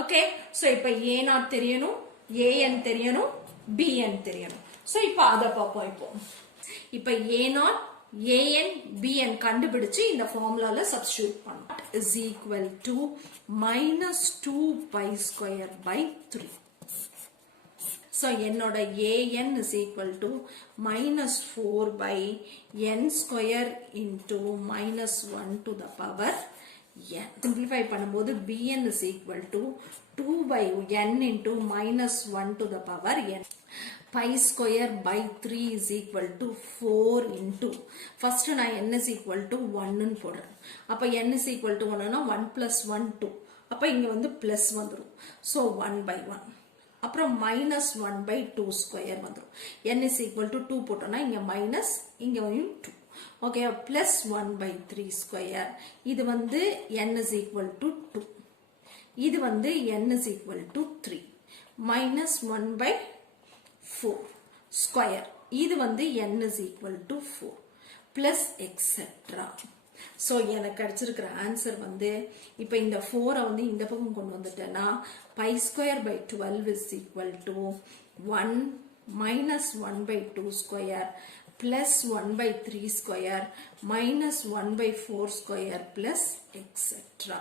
Okay, so இப்ப a0 தெரியணும், an தெரியணும், bn தெரியணும். சோ இப்ப அத பாப்போம். இப்ப a0 an bn கண்டுபிடிச்சு இந்த ஃபார்முலால சப்ஸ்டிட்யூட் பண்ணோம். is equal to minus 2 pi square by 3. So என்னோட an is equal to minus 4 by n square into minus 1 to the power n. Simplify பண்ணும்போது bn is equal to 2 by n into minus 1 to the power n. Pi square by 3 is equal to 4 into, first நான் n is equal to 1 போடுறேன். அப்ப n is equal to 1 னா 1 plus 1 2. அப்ப இங்க வந்து plus வந்துரும். So 1 by 1. அப்புறம் minus 1 by 2 square வந்துரும். n is equal to 2 போட்டோம்னா இங்க minus, இங்க 2. Okay, plus 1 by 3 square. இது வந்து n is equal to 2. இது வந்து n is equal to 3. Minus 1 by 4 square. இது வந்து n is equal to 4. Plus etc. So எனக்கு கிடைச்சிருக்கிற ஆன்சர் வந்து இப்போ இந்த 4 வந்து இந்த பக்கம் கொண்டு வந்துட்டேன்னா pi square by 12 is equal to 1 minus 1 by 2 square plus 1 by 3 square minus 1 by 4 square plus etc.